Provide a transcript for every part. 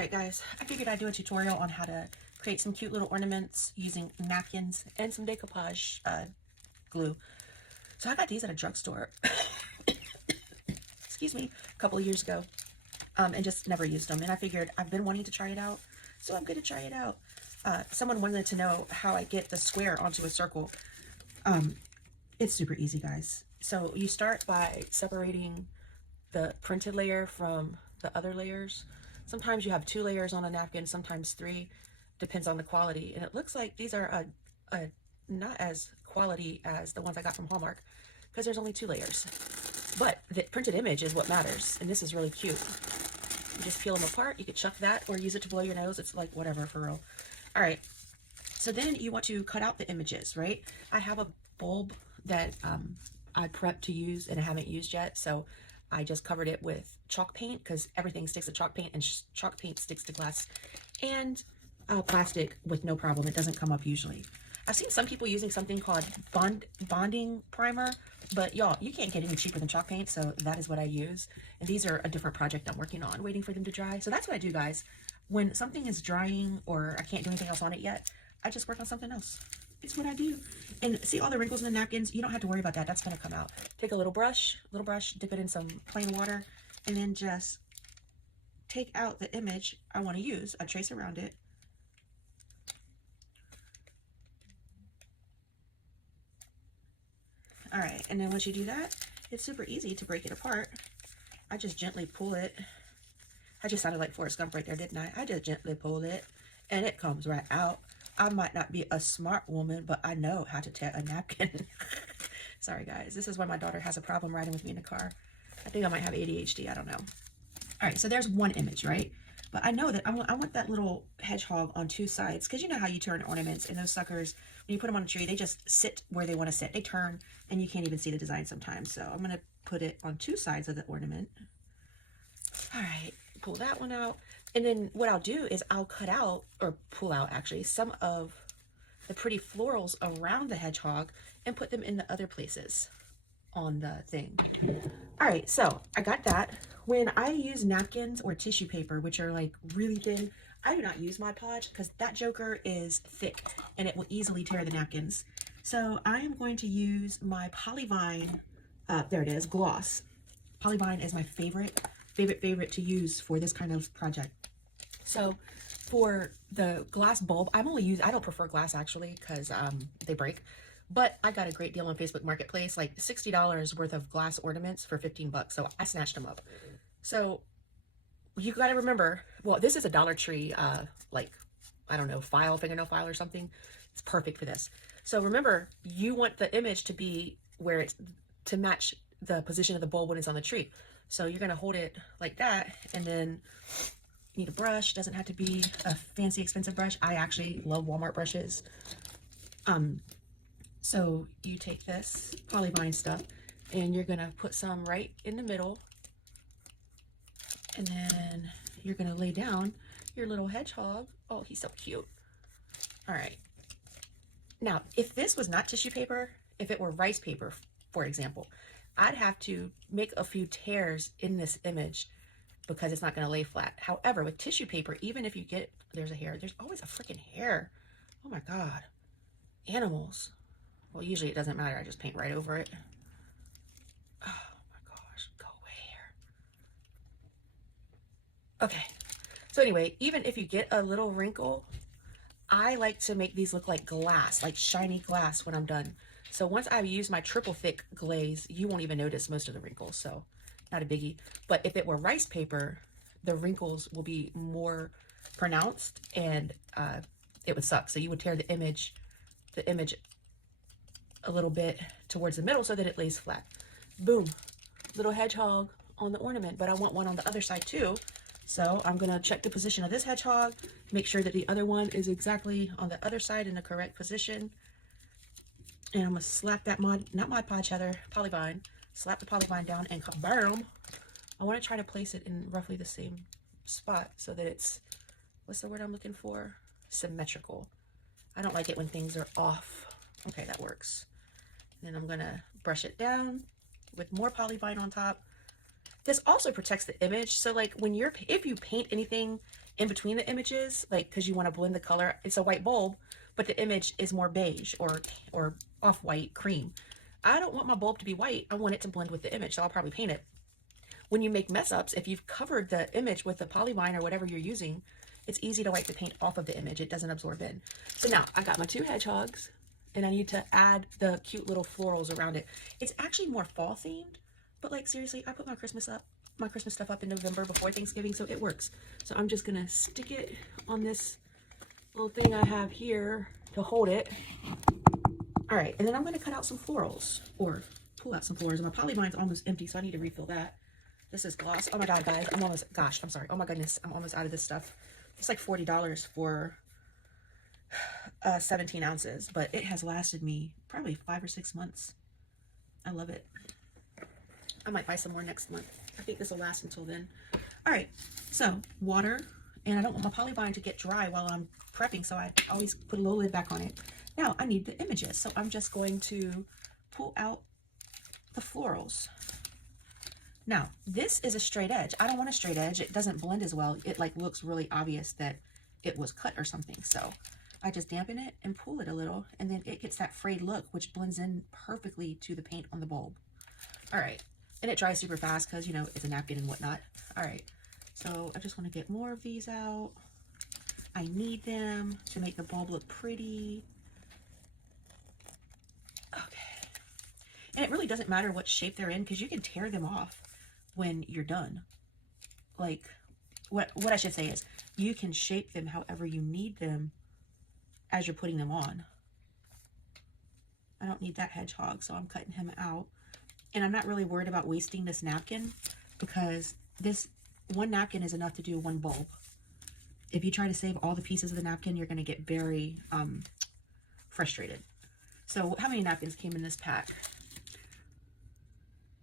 Alright guys, I figured I'd do a tutorial on how to create some cute little ornaments using napkins and some decoupage glue. So I got these at a drugstore, excuse me, a couple of years ago, and just never used them. And I figured I've been wanting to try it out, so I'm going to try it out. Someone wanted to know how I get the square onto a circle. It's super easy, guys. So you start by separating the printed layer from the other layers. Sometimes you have 2 layers on a napkin, sometimes 3, depends on the quality. And it looks like these are not as quality as the ones I got from Hallmark because there's only 2 layers. But the printed image is what matters, and this is really cute. You just peel them apart. You could chuck that or use it to blow your nose. It's like whatever, for real. All right, so then you want to cut out the images, right? I have a bulb that I prepped to use and I haven't used yet, so I just covered it with chalk paint because everything sticks to chalk paint, and chalk paint sticks to glass and plastic with no problem. It doesn't come up usually. I've seen some people using something called bonding primer, but y'all, you can't get any cheaper than chalk paint, so that is what I use. And these are a different project I'm working on, waiting for them to dry. So that's what I do, guys. When something is drying or I can't do anything else on it yet, I just work on something else. It's what I do. And see all the wrinkles in the napkins? You don't have to worry about that. That's going to come out. Take a little brush, dip it in some plain water, and then just take out the image I want to use. I trace around it. All right, and then once you do that, it's super easy to break it apart. I just gently pull it. I just sounded like Forrest Gump right there, didn't I? I just gently pulled it, and it comes right out. I might not be a smart woman, but I know how to tear a napkin. Sorry, guys. This is why my daughter has a problem riding with me in the car. I think I might have ADHD. I don't know. All right, so there's one image, right? But I know that I want that little hedgehog on 2 sides, because you know how you turn ornaments, and those suckers, when you put them on a tree, they just sit where they want to sit. They turn, and you can't even see the design sometimes. So I'm going to put it on 2 sides of the ornament. All right, pull that one out. And then what I'll do is I'll cut out, or pull out actually, some of the pretty florals around the hedgehog and put them in the other places on the thing. All right, so I got that. When I use napkins or tissue paper, which are like really thin, I do not use Mod Podge because that joker is thick and it will easily tear the napkins. So I am going to use my Polyvine, there it is, gloss. Polyvine is my favorite to use for this kind of project. So for the glass bulb, I don't prefer glass actually because they break, but I got a great deal on Facebook Marketplace, like $60 worth of glass ornaments for 15 bucks. So I snatched them up. So you got to remember, well, this is a Dollar Tree, like, I don't know, fingernail file or something. It's perfect for this. So remember, you want the image to be where it's to match the position of the bulb when it's on the tree. So you're going to hold it like that, and then you need a brush. Doesn't have to be a fancy expensive brush. I actually love Walmart brushes. So you take this Polyvine stuff and you're going to put some right in the middle, and then you're going to lay down your little hedgehog. Oh, he's so cute. All right. Now, if this was not tissue paper, if it were rice paper, for example, I'd have to make a few tears in this image because it's not going to lay flat. However, with tissue paper, even if you get, there's a hair, there's always a freaking hair. Oh my God. Animals. Well, usually it doesn't matter. I just paint right over it. Oh my gosh, go away here. Okay. So anyway, even if you get a little wrinkle, I like to make these look like glass, like shiny glass when I'm done. So once I've used my triple thick glaze, you won't even notice most of the wrinkles, so not a biggie. But if it were rice paper, the wrinkles will be more pronounced and it would suck. So you would tear the image a little bit towards the middle so that it lays flat. Boom, little hedgehog on the ornament, but I want one on the other side too. So I'm gonna check the position of this hedgehog, make sure that the other one is exactly on the other side in the correct position. And I'm gonna slap that not Mod Podge, Heather, Polyvine, slap the Polyvine down and kabam. I wanna try to place it in roughly the same spot so that it's, what's the word I'm looking for? Symmetrical. I don't like it when things are off. Okay, that works. And then I'm gonna brush it down with more Polyvine on top. This also protects the image. So like when if you paint anything in between the images, like, because you want to blend the color. It's a white bulb, but the image is more beige or off-white cream. I don't want my bulb to be white. I want it to blend with the image, so I'll probably paint it. When you make mess ups, if you've covered the image with the polyvine or whatever you're using, it's easy to wipe the paint off of the image. It doesn't absorb in. So now I got my 2 hedgehogs, and I need to add the cute little florals around it. It's actually more fall themed, but like seriously, I put my Christmas stuff up in November before Thanksgiving, so it works. So I'm just gonna stick it on this little thing I have here to hold it. All right, and then I'm gonna cut out some florals, or pull out some florals. My polyvine's almost empty, so I need to refill that. This is gloss. Oh my God, guys, I'm sorry. Oh my goodness, I'm almost out of this stuff. It's like $40 for 17 ounces, but it has lasted me probably 5 or 6 months. I love it. I might buy some more next month. I think this will last until then. All right, so water, and I don't want my polyvine to get dry while I'm prepping, so I always put a little lid back on it. Now I need the images, so I'm just going to pull out the florals. Now, this is a straight edge. I don't want a straight edge. It doesn't blend as well. It like looks really obvious that it was cut or something. So I just dampen it and pull it a little, and then it gets that frayed look, which blends in perfectly to the paint on the bulb. All right, and it dries super fast because, you know, it's a napkin and whatnot. All right, so I just want to get more of these out. I need them to make the bulb look pretty. Okay, and it really doesn't matter what shape they're in because you can tear them off when you're done. Like, what I should say is you can shape them however you need them as you're putting them on. I don't need that hedgehog, so I'm cutting him out. And I'm not really worried about wasting this napkin because this one napkin is enough to do one bulb. If you try to save all the pieces of the napkin, you're going to get very frustrated. So how many napkins came in this pack?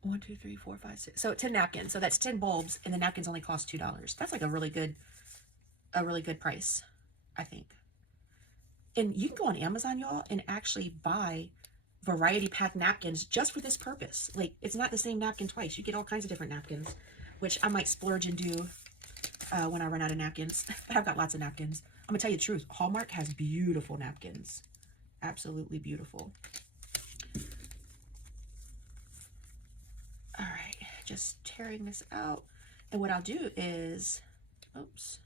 1, 2, 3, 4, 5, 6. So 10 napkins. So that's 10 bulbs, and the napkins only cost $2. That's like a really good price, I think. And you can go on Amazon, y'all, and actually buy variety pack napkins just for this purpose. Like, it's not the same napkin twice. You get all kinds of different napkins, which I might splurge and do when I run out of napkins. But I've got lots of napkins. I'm gonna tell you the truth. Hallmark has beautiful napkins. Absolutely beautiful. All right, just tearing this out. And what I'll do is, oops,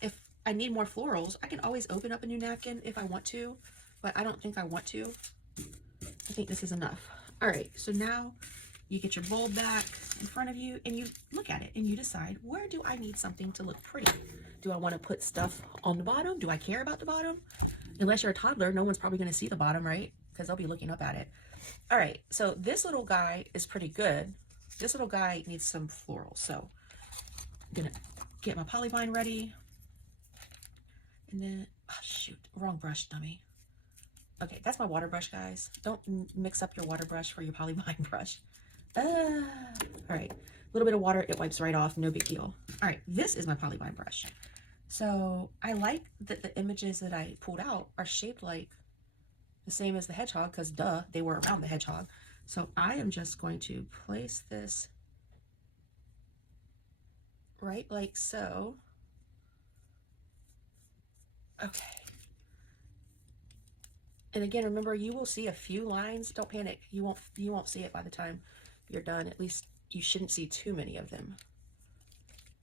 if I need more florals, I can always open up a new napkin if I want to, but I don't think I want to. I think this is enough. All right, so now you get your bulb back in front of you and you look at it and you decide, where do I need something to look pretty? Do I want to put stuff on the bottom? Do I care about the bottom? Unless you're a toddler, no one's probably going to see the bottom, right? Because they'll be looking up at it. All right, so this little guy is pretty good. This little guy needs some florals. So I'm gonna get my polyvine ready. And then, oh shoot, wrong brush, dummy. Okay, that's my water brush, guys. Don't mix up your water brush for your polyvine brush. All right, a little bit of water, it wipes right off, no big deal. All right, this is my polyvine brush. So I like that the images that I pulled out are shaped like the same as the hedgehog, because duh, they were around the hedgehog. So I am just going to place this right like so. Okay. And again, remember, you will see a few lines. Don't panic. You won't see it by the time you're done. At least you shouldn't see too many of them.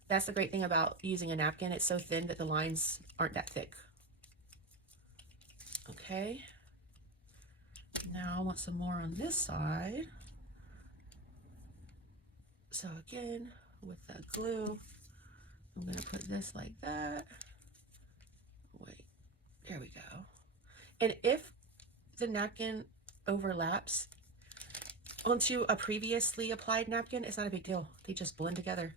That's the great thing about using a napkin. It's so thin that the lines aren't that thick. Okay. Now I want some more on this side. So again, with the glue, I'm going to put this like that. Wait, there we go. And if the napkin overlaps onto a previously applied napkin, it's not a big deal. They just blend together.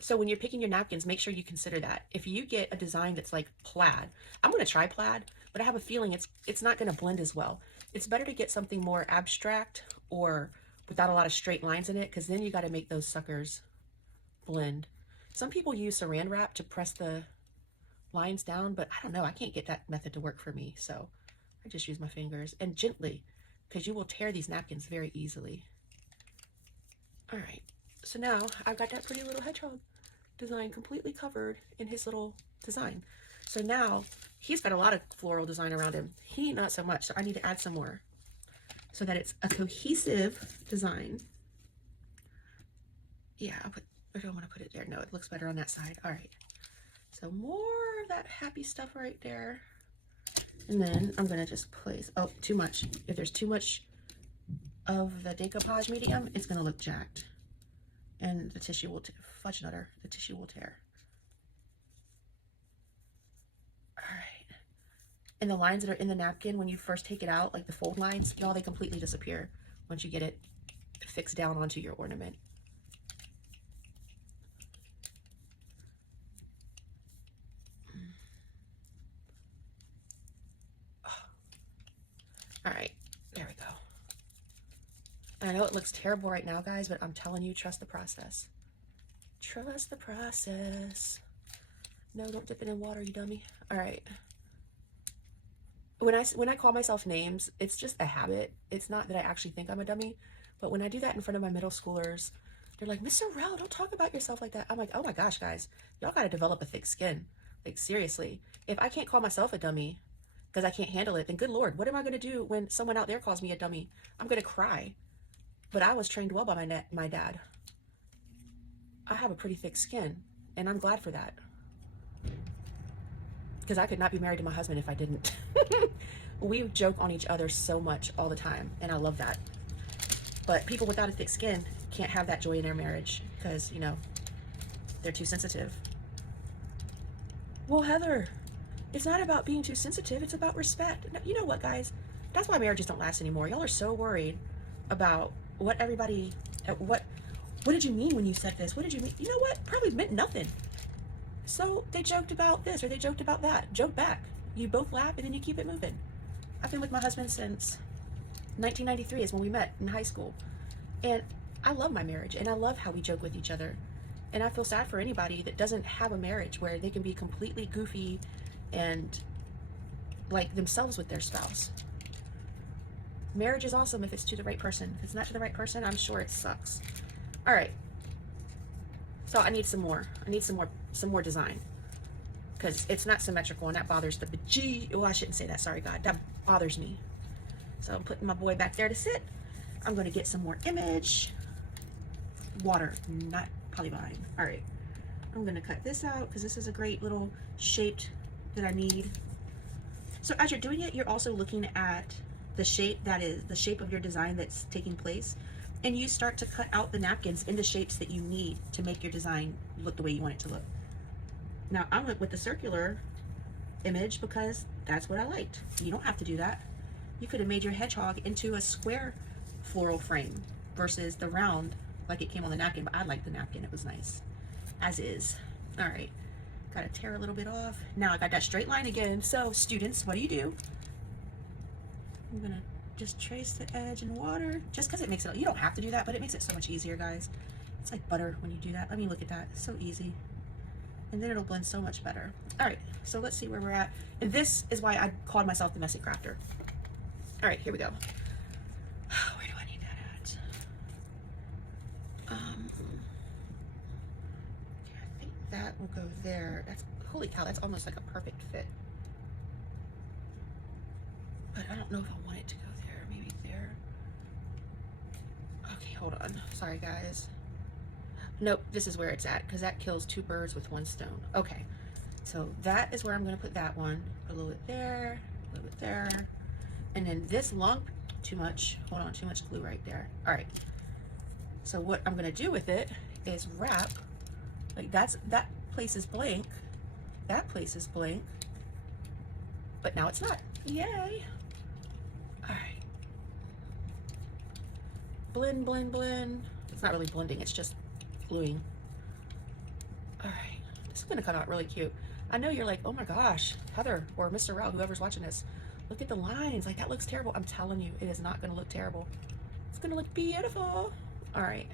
So when you're picking your napkins, make sure you consider that. If you get a design that's like plaid, I'm going to try plaid, but I have a feeling it's not going to blend as well. It's better to get something more abstract or without a lot of straight lines in it, because then you got to make those suckers blend. Some people use saran wrap to press the lines down, but I don't know. I can't get that method to work for me, so I just use my fingers and gently, because you will tear these napkins very easily. All right, so now I've got that pretty little hedgehog. design completely covered in his little design. So now he's got a lot of floral design around him. He not so much, so I need to add some more so that it's a cohesive design. Yeah, I don't want to put it there. No, it looks better on that side. All right. So more of that happy stuff right there. And then I'm going to just place, oh, too much. If there's too much of the decoupage medium, it's going to look jacked. And the tissue will, fudge nutter, the tissue will tear. All right. And the lines that are in the napkin, when you first take it out, like the fold lines, y'all, they completely disappear once you get it fixed down onto your ornament. All right, there we go. And I know it looks terrible right now, guys, but I'm telling you, trust the process. Trust the process. No, don't dip it in water, you dummy. All right. When I call myself names, it's just a habit. It's not that I actually think I'm a dummy, but when I do that in front of my middle schoolers, they're like, Mr. Rel, don't talk about yourself like that. I'm like, oh my gosh, guys, y'all got to develop a thick skin. Like, seriously, if I can't call myself a dummy because I can't handle it, then good Lord, what am I going to do when someone out there calls me a dummy? I'm going to cry. But I was trained well by my dad. I have a pretty thick skin, and I'm glad for that. Because I could not be married to my husband if I didn't. We joke on each other so much all the time, and I love that. But people without a thick skin can't have that joy in their marriage because, you know, they're too sensitive. Well, Heather, it's not about being too sensitive. It's about respect. You know what, guys? That's why marriages don't last anymore. Y'all are so worried about what everybody, what did you mean when you said this? What did you mean? You know what? Probably meant nothing. So they joked about this or they joked about that. Joke back. You both laugh and then you keep it moving. I've been with my husband since 1993 is when we met in high school. And I love my marriage and I love how we joke with each other. And I feel sad for anybody that doesn't have a marriage where they can be completely goofy and like themselves with their spouse. Marriage is awesome if it's to the right person. If it's not to the right person, I'm sure it sucks. All right. So I need some more. I need some more design because it's not symmetrical and that bothers the bejesus. Well, I shouldn't say that. Sorry, God. That bothers me. So I'm putting my boy back there to sit. I'm going to get some more image. Water, not polyvine. All right. I'm going to cut this out because this is a great little shape that I need. So as you're doing it, you're also looking at the shape that is the shape of your design that's taking place. And you start to cut out the napkins into shapes that you need to make your design look the way you want it to look. Now, I went with the circular image because that's what I liked. You don't have to do that. You could have made your hedgehog into a square floral frame versus the round like it came on the napkin, but I liked the napkin. It was nice, as is. All right, gotta tear a little bit off. Now I got that straight line again. So students, what do? I'm gonna just trace the edge in water just because it makes it, you don't have to do that, but it makes it so much easier, guys. It's like butter when you do that. I mean, look at that, it's so easy. And then it'll blend so much better. All right, so let's see where we're at. And this is why I called myself the messy crafter. All right, here we go. Where do I need that at? Okay, I think that will go there. That's, holy cow, that's almost like a perfect fit. But I don't know if I want it to go there. Maybe there. Okay, hold on. Sorry, guys. Nope, this is where it's at because that kills two birds with one stone. Okay, so that is where I'm going to put that one. A little bit there, a little bit there. And then this long, too much, hold on, too much glue right there. All right, so what I'm going to do with it is wrap, like that place is blank, that place is blank, but now it's not. Yay. All right. Blend, blend, blend. It's not really blending, it's just gluing. All right, this is gonna come out really cute. I know you're like, oh my gosh, Heather or Mr. Rel, whoever's watching this, look at the lines, like that looks terrible. I'm telling you, it is not gonna look terrible. It's gonna look beautiful. All right.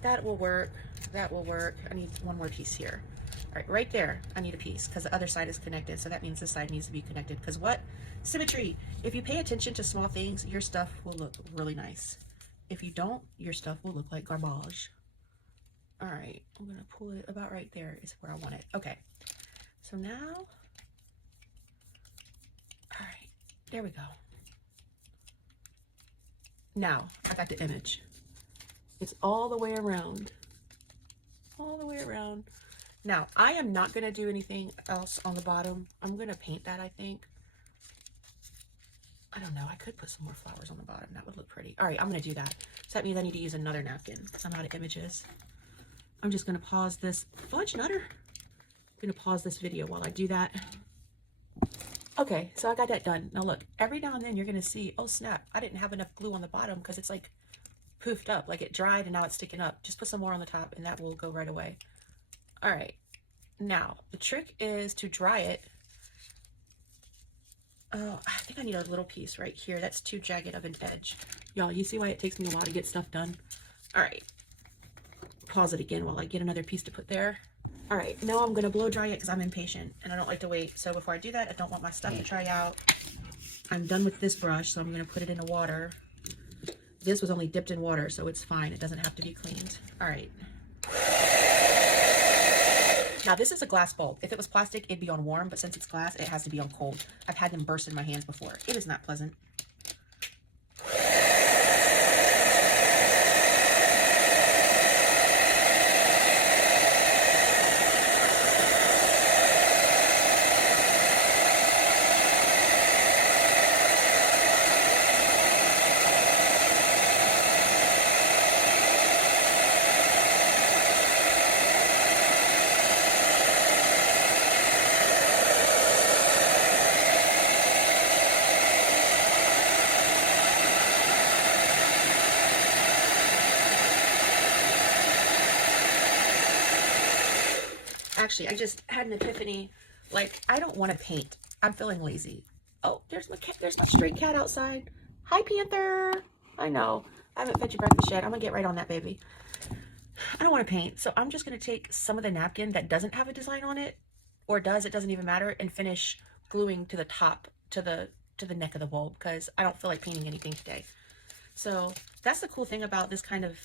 That will work. That will work. I need one more piece here. All right, right there, I need a piece because the other side is connected. So that means this side needs to be connected because what? Symmetry. If you pay attention to small things, your stuff will look really nice. If you don't, your stuff will look like garbage. All right, I'm gonna pull it about right there is where I want it. Okay, so now, all right, there we go. Now, I got the image. It's all the way around. All the way around. Now, I am not gonna do anything else on the bottom. I'm gonna paint that, I think. I don't know, I could put some more flowers on the bottom. That would look pretty. All right, I'm gonna do that. So that means I need to use another napkin because I'm out of images. I'm just gonna pause this. Fudge nutter. I'm gonna pause this video while I do that. Okay, so I got that done. Now look, every now and then you're gonna see, oh snap, I didn't have enough glue on the bottom because it's like poofed up, like it dried and now it's sticking up. Just put some more on the top and that will go right away. All right, now the trick is to dry it. Oh, I think I need a little piece right here. That's too jagged of an edge. Y'all, you see why it takes me a while to get stuff done? All right, pause it again while I get another piece to put there. All right, now I'm gonna blow dry it because I'm impatient and I don't like to wait. So before I do that, I don't want my stuff to dry out. I'm done with this brush, so I'm gonna put it in the water. This was only dipped in water, so it's fine. It doesn't have to be cleaned. All right. Now this is a glass bulb. If it was plastic, it'd be on warm, but since it's glass, it has to be on cold. I've had them burst in my hands before. It is not pleasant. Actually, I just had an epiphany. Like, I don't want to paint. I'm feeling lazy. Oh, there's my cat. There's my stray cat outside. Hi, Panther. I know. I haven't fed you breakfast yet. I'm gonna get right on that, baby. I don't want to paint, so I'm just gonna take some of the napkin that doesn't have a design on it, or does, it doesn't even matter, and finish gluing to the top, to the neck of the bulb, because I don't feel like painting anything today. So that's the cool thing about this kind of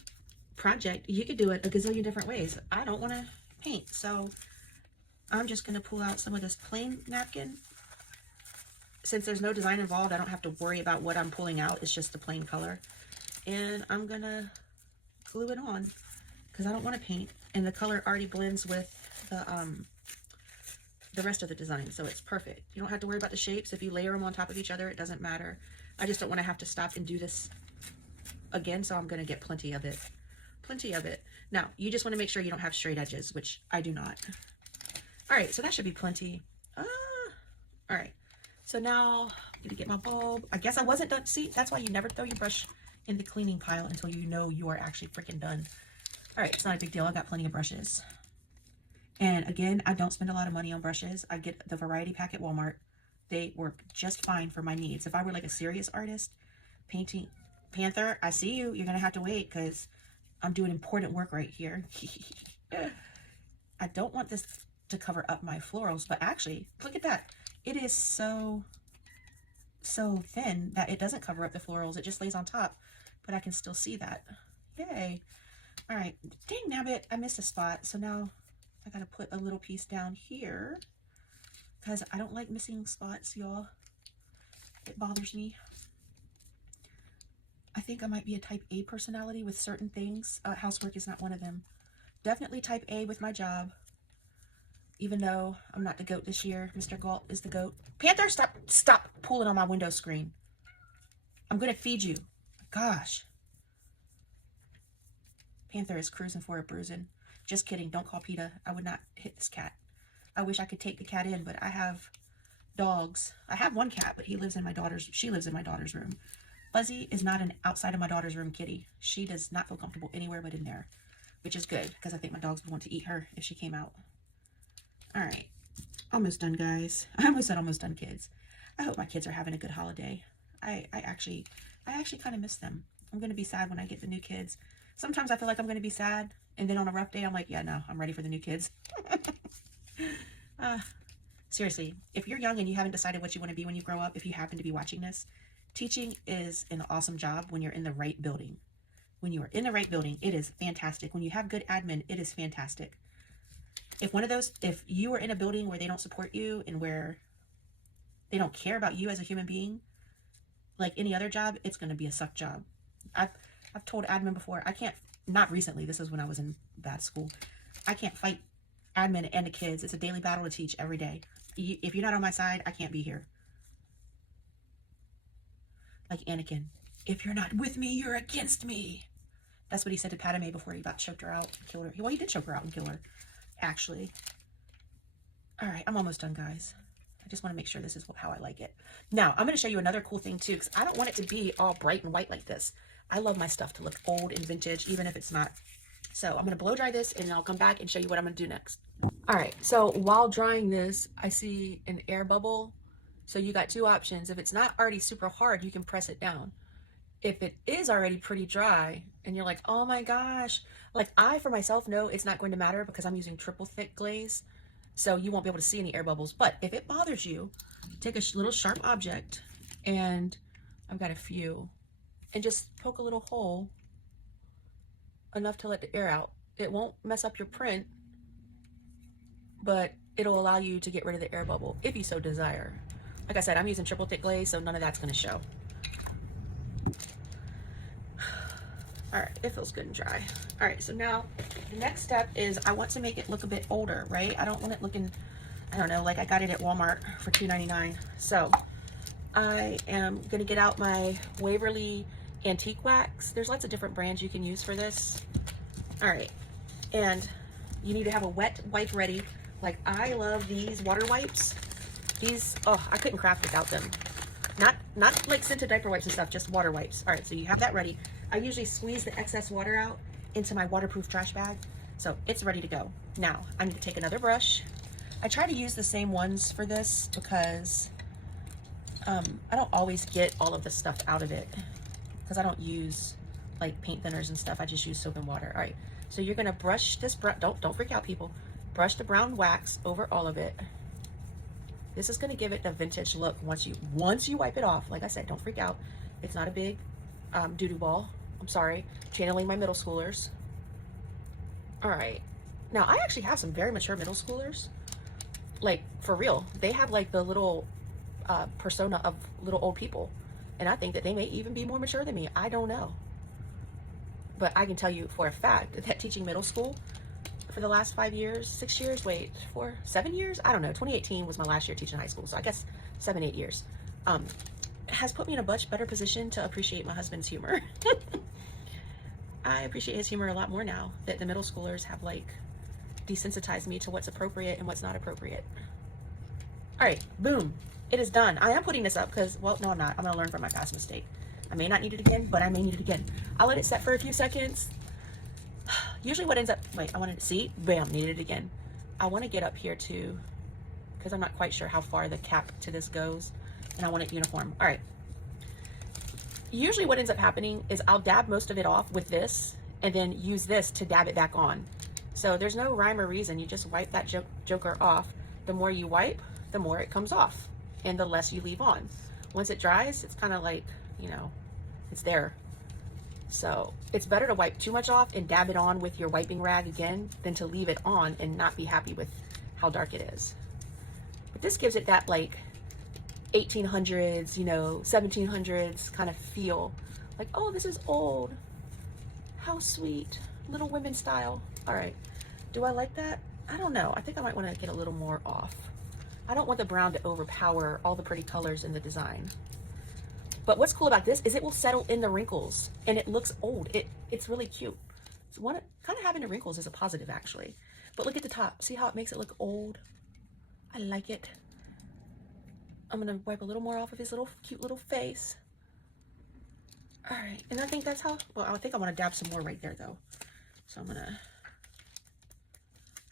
project. You could do it a gazillion different ways. I don't want to paint, so I'm just going to pull out some of this plain napkin. Since there's no design involved, I don't have to worry about what I'm pulling out. It's just the plain color. And I'm going to glue it on because I don't want to paint. And the color already blends with the rest of the design, so it's perfect. You don't have to worry about the shapes. If you layer them on top of each other, it doesn't matter. I just don't want to have to stop and do this again, so I'm going to get plenty of it. Plenty of it. Now, you just want to make sure you don't have straight edges, which I do not. All right, so that should be plenty. All right, so now I'm gonna get my bulb. I guess I wasn't done. See, that's why you never throw your brush in the cleaning pile until you know you are actually freaking done. All right, it's not a big deal. I got plenty of brushes. And again, I don't spend a lot of money on brushes. I get the variety pack at Walmart. They work just fine for my needs. If I were like a serious artist painting, Panther, I see you. You're gonna have to wait because I'm doing important work right here. I don't want this to cover up my florals, but actually, look at that. It is so thin that it doesn't cover up the florals. It just lays on top, but I can still see that. Yay. All right, dang nabbit, I missed a spot. So now I gotta put a little piece down here because I don't like missing spots, y'all. It bothers me. I think I might be a type A personality with certain things. Housework is not one of them. Definitely type A with my job. Even though I'm not the goat this year. Mr. Galt is the goat. Panther, stop pulling on my window screen. I'm gonna feed you. Gosh. Panther is cruising for a bruising. Just kidding, don't call PETA. I would not hit this cat. I wish I could take the cat in, but I have dogs. I have one cat, but she lives in my daughter's room. Fuzzy is not an outside of my daughter's room kitty. She does not feel comfortable anywhere but in there, which is good because I think my dogs would want to eat her if she came out. All right, almost done, guys. I almost said almost done, kids. I hope my kids are having a good holiday. I actually kind of miss them. I'm gonna be sad when I get the new kids. Sometimes I feel like I'm gonna be sad, and then on a rough day, I'm like, yeah, no, I'm ready for the new kids. Seriously, if you're young and you haven't decided what you want to be when you grow up, if you happen to be watching this, teaching is an awesome job when you're in the right building. When you are in the right building, it is fantastic. When you have good admin, it is fantastic. If you are in a building where they don't support you and where they don't care about you as a human being, like any other job, it's going to be a suck job. I've told admin before, I can't, not recently, this is when I was in bad school, I can't fight admin and the kids. It's a daily battle to teach every day. If you're not on my side, I can't be here. Like Anakin, if you're not with me, you're against me. That's what he said to Padme before he about choked her out and killed her. Well, he did choke her out and kill her, actually. All right, I'm almost done, guys. I just want to make sure this is how I like it. Now, I'm going to show you another cool thing, too, because I don't want it to be all bright and white like this. I love my stuff to look old and vintage, even if it's not. So I'm going to blow dry this, and I'll come back and show you what I'm going to do next. All right, so while drying this, I see an air bubble. So you got two options. If it's not already super hard, you can press it down. If it is already pretty dry, and you're like, oh my gosh, like I, for myself, know it's not going to matter because I'm using triple thick glaze. So you won't be able to see any air bubbles. But if it bothers you, take a little sharp object, and I've got a few, and just poke a little hole enough to let the air out. It won't mess up your print, but it'll allow you to get rid of the air bubble if you so desire. Like I said, I'm using triple thick glaze, so none of that's going to show. All right, it feels good and dry. All right, so now the next step is I want to make it look a bit older, right? I don't want it looking, I don't know, like I got it at Walmart for $2.99. So I am gonna get out my Waverly Antique Wax. There's lots of different brands you can use for this. All right, and you need to have a wet wipe ready. Like I love these water wipes. These, oh, I couldn't craft without them. Not like scented diaper wipes and stuff, just water wipes. All right, so you have that ready. I usually squeeze the excess water out into my waterproof trash bag. So it's ready to go. Now, I need to take another brush. I try to use the same ones for this because I don't always get all of the stuff out of it because I don't use like paint thinners and stuff. I just use soap and water. All right, so you're gonna brush this, don't freak out, people. Brush the brown wax over all of it. This is gonna give it the vintage look once you wipe it off. Like I said, don't freak out. It's not a big doo-doo ball. I'm sorry, channeling my middle schoolers. All right, now I actually have some very mature middle schoolers. Like for real, they have like the little persona of little old people, and I think that they may even be more mature than me. I don't know, but I can tell you for a fact that teaching middle school for the last 5 years, 6 years, wait, 7 years? I don't know. 2018 was my last year teaching high school, so I guess 7, 8 years. Has put me in a much better position to appreciate my husband's humor. I appreciate his humor a lot more now that the middle schoolers have like desensitized me to what's appropriate and what's not appropriate. All right, boom, it is done. I am putting this up because, well, no, I'm not. I'm gonna learn from my past mistake. I may not need it again, but I may need it again. I'll let it set for a few seconds. Usually what ends up, wait, I wanted to see, bam, needed it again. I want to get up here too, because I'm not quite sure how far the cap to this goes, and I want it uniform. All right. Usually what ends up happening is I'll dab most of it off with this, and then use this to dab it back on. So there's no rhyme or reason. You just wipe that joker off. The more you wipe, the more it comes off, and the less you leave on. Once it dries, it's kind of like, you know, it's there. So it's better to wipe too much off and dab it on with your wiping rag again than to leave it on and not be happy with how dark it is. But this gives it that like 1800s, you know, 1700s kind of feel. Like, oh, this is old. How sweet. Little Women style. All right. Do I like that? I don't know. I think I might want to get a little more off. I don't want the brown to overpower all the pretty colors in the design. But what's cool about this is it will settle in the wrinkles and it looks old. It's really cute. So kind of having the wrinkles is a positive actually. But look at the top. See how it makes it look old? I like it. I'm gonna wipe a little more off of his little cute little face. All right, and I think that's how, well, I think I want to dab some more right there though. So I'm gonna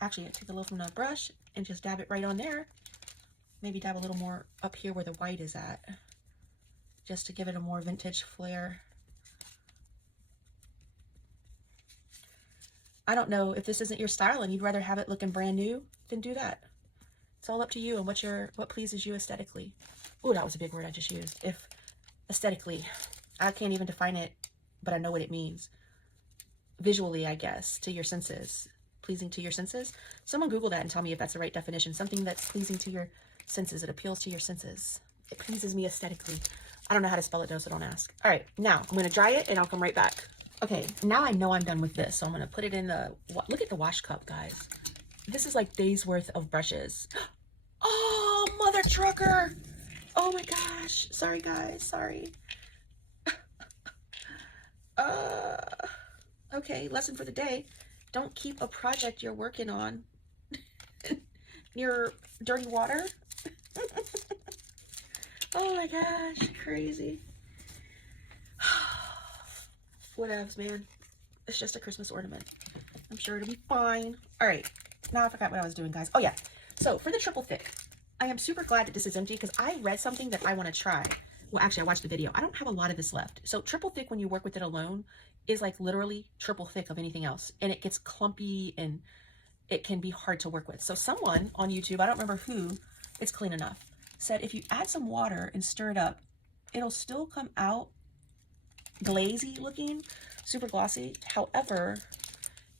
actually take a little from the brush and just dab it right on there. Maybe dab a little more up here where the white is at, just to give it a more vintage flair. I don't know if this isn't your style and you'd rather have it looking brand new, then do that. It's all up to you and what pleases you aesthetically. Oh, that was a big word I just used. If aesthetically, I can't even define it, but I know what it means. visually, I guess, to your senses. Pleasing to your senses. Someone Google that and tell me if that's the right definition. Something that's pleasing to your senses. It appeals to your senses. It pleases me aesthetically. I don't know how to spell it though, so don't ask. All right, now I'm going to dry it and I'll come right back. Okay, now I know I'm done with this, so I'm going to put it in the... Look at the wash cup, guys. This is like days worth of brushes. Oh, mother trucker. Oh my gosh. Sorry, guys. Sorry. Okay, lesson for the day. Don't keep a project you're working on near dirty water. Oh my gosh, crazy. Whatevs, man. It's just a Christmas ornament. I'm sure it'll be fine. All right, now I forgot what I was doing, guys. Oh yeah, so for the triple thick, I am super glad that this is empty because I read something that I want to try. Well, actually, I watched the video. I don't have a lot of this left. So triple thick, when you work with it alone, is like literally triple thick of anything else. And it gets clumpy and it can be hard to work with. So someone on YouTube, I don't remember who, it's clean enough, said if you add some water and stir it up, it'll still come out glazy looking, super glossy. However,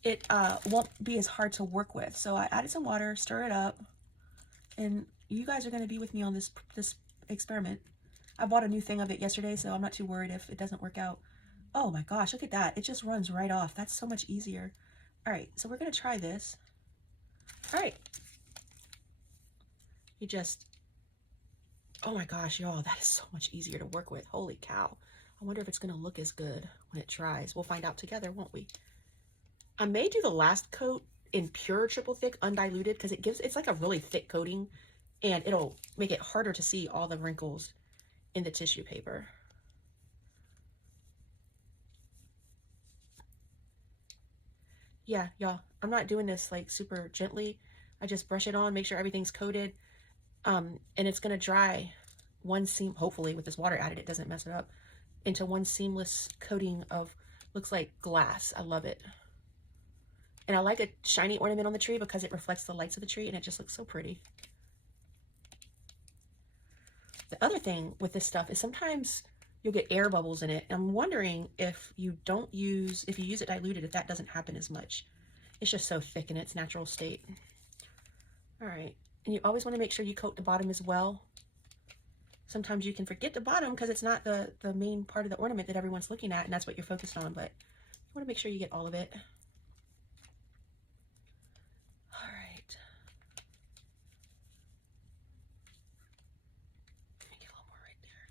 it won't be as hard to work with. So I added some water, stir it up, and you guys are going to be with me on this experiment. I bought a new thing of it yesterday, so I'm not too worried if it doesn't work out. Oh my gosh, look at that. It just runs right off. That's so much easier. All right, so we're going to try this. All right. You just, oh my gosh, y'all, that is so much easier to work with. Holy cow. I wonder if it's going to look as good when it dries. We'll find out together, won't we? I may do the last coat in pure triple thick undiluted because it's like a really thick coating and it'll make it harder to see all the wrinkles in the tissue paper. Yeah, y'all, I'm not doing this like super gently. I just brush it on, make sure everything's coated. And it's gonna dry one seam, hopefully with this water added, it doesn't mess it up, into one seamless coating of, looks like glass. I love it. And I like a shiny ornament on the tree because it reflects the lights of the tree and it just looks so pretty. The other thing with this stuff is sometimes you'll get air bubbles in it. I'm wondering if you use it diluted, if that doesn't happen as much. It's just so thick in its natural state. All right, and you always want to make sure you coat the bottom as well. Sometimes you can forget the bottom because it's not the main part of the ornament that everyone's looking at, and that's what you're focused on, but you want to make sure you get all of it. All right. Get a little more right there.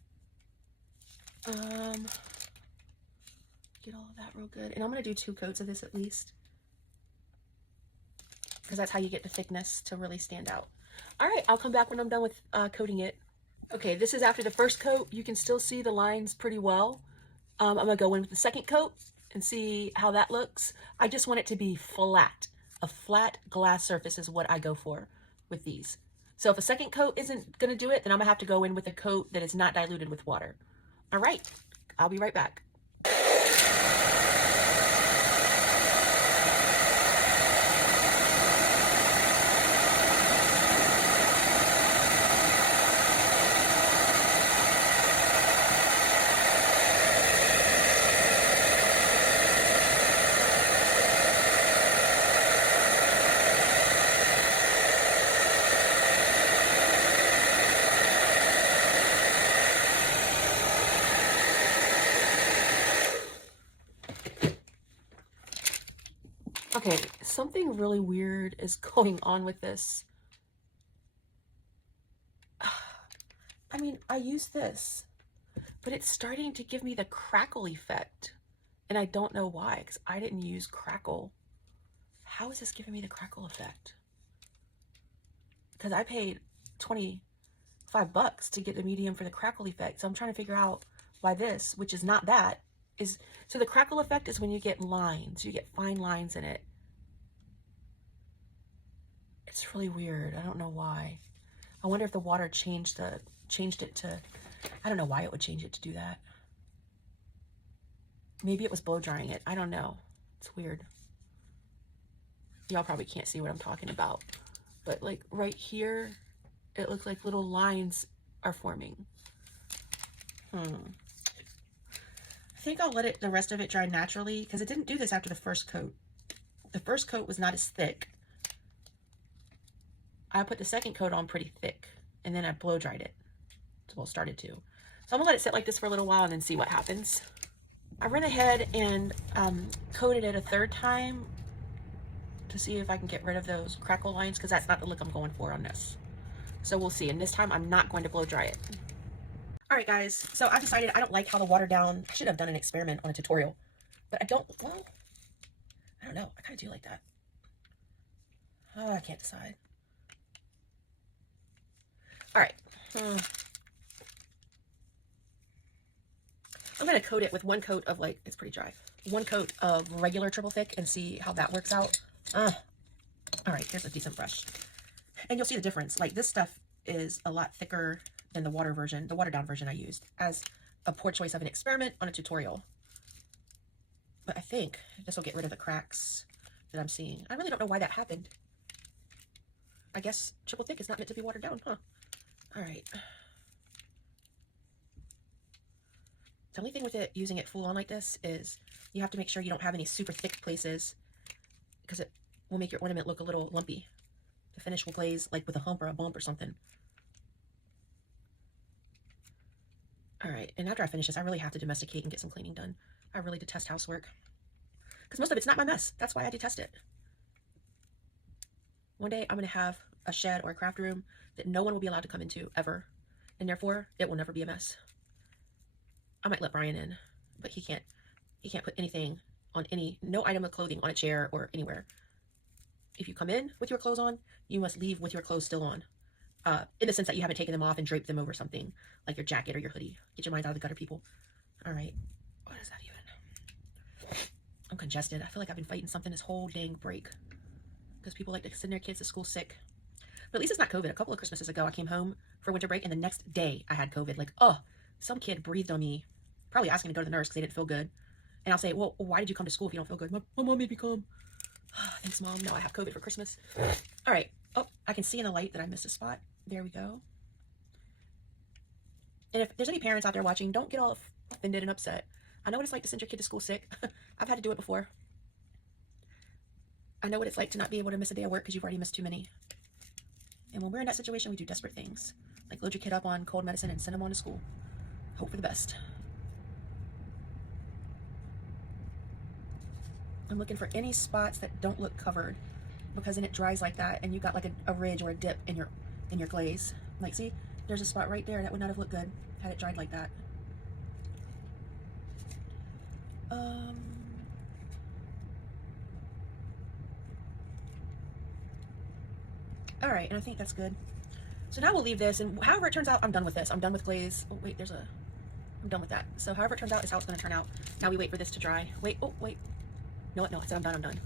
Get all of that real good. And I'm going to do 2 coats of this at least, because that's how you get the thickness to really stand out. All right, I'll come back when I'm done with coating it. Okay, this is after the first coat. You can still see the lines pretty well. I'm going to go in with the second coat and see how that looks. I just want it to be flat. A flat glass surface is what I go for with these. So if a second coat isn't going to do it, then I'm going to have to go in with a coat that is not diluted with water. All right, I'll be right back. Okay, something really weird is going on with this. I mean, I use this, but it's starting to give me the crackle effect. And I don't know why, because I didn't use crackle. How is this giving me the crackle effect? Because I paid $25 to get the medium for the crackle effect. So I'm trying to figure out why this, which is not that, is... So the crackle effect is when you get lines. You get fine lines in it. It's really weird. I don't know why. I wonder if the water changed it to... I don't know why it would change it to do that. Maybe it was blow drying it. I don't know. It's weird. Y'all probably can't see what I'm talking about. But like right here, it looks like little lines are forming. I think I'll let the rest of it dry naturally because it didn't do this after the first coat. The first coat was not as thick. I put the second coat on pretty thick and then I blow dried it. Well, started to. So I'm gonna let it sit like this for a little while and then see what happens. I went ahead and coated it a third time to see if I can get rid of those crackle lines because that's not the look I'm going for on this. So we'll see. And this time I'm not going to blow dry it. All right, guys. So I decided I don't like how the watered down. I should have done an experiment on a tutorial, but I don't. Well, I don't know. I kind of do like that. Oh, I can't decide. All right. I'm going to coat it with one coat of like, it's pretty dry. One coat of regular triple thick and see how that works out. All right, here's a decent brush. And you'll see the difference. Like this stuff is a lot thicker than the watered down version I used as a poor choice of an experiment on a tutorial. But I think this will get rid of the cracks that I'm seeing. I really don't know why that happened. I guess triple thick is not meant to be watered down, huh? All right. The only thing with it, using it full on like this, is you have to make sure you don't have any super thick places because it will make your ornament look a little lumpy. The finish will glaze like with a hump or a bump or something. All right, and after I finish this, I really have to domesticate and get some cleaning done. I really detest housework because most of it's not my mess. That's why I detest it. One day I'm going to have a shed or a craft room that no one will be allowed to come into ever, and therefore it will never be a mess. I might let Brian in, but he can't put anything on no item of clothing on a chair or anywhere. If you come in with your clothes on, you must leave with your clothes still on. In the sense that you haven't taken them off and draped them over something, like your jacket or your hoodie. Get your minds out of the gutter, people. All right. What is that even? I'm congested. I feel like I've been fighting something this whole dang break. Because people like to send their kids to school sick. But at least it's not COVID. A couple of Christmases ago, I came home for winter break, and the next day I had COVID. Like, some kid breathed on me, probably asking to go to the nurse because they didn't feel good. And I'll say, well, why did you come to school if you don't feel good? My mom made me come. Thanks, Mom. No, I have COVID for Christmas. All right. Oh, I can see in the light that I missed a spot. There we go. And if there's any parents out there watching, don't get all offended and upset. I know what it's like to send your kid to school sick. I've had to do it before. I know what it's like to not be able to miss a day of work because you've already missed too many. And when we're in that situation, we do desperate things. Like load your kid up on cold medicine and send them on to school. Hope for the best. I'm looking for any spots that don't look covered because then it dries like that and you got like a ridge or a dip in your glaze. Like see, there's a spot right there that would not have looked good had it dried like that. All right, and I think that's good. So now we'll leave this, and however it turns out, I'm done with this. I'm done with glaze. Oh wait, I'm done with that. So however it turns out is how it's gonna turn out. Now we wait for this to dry. Wait, oh wait. No, I said I'm done.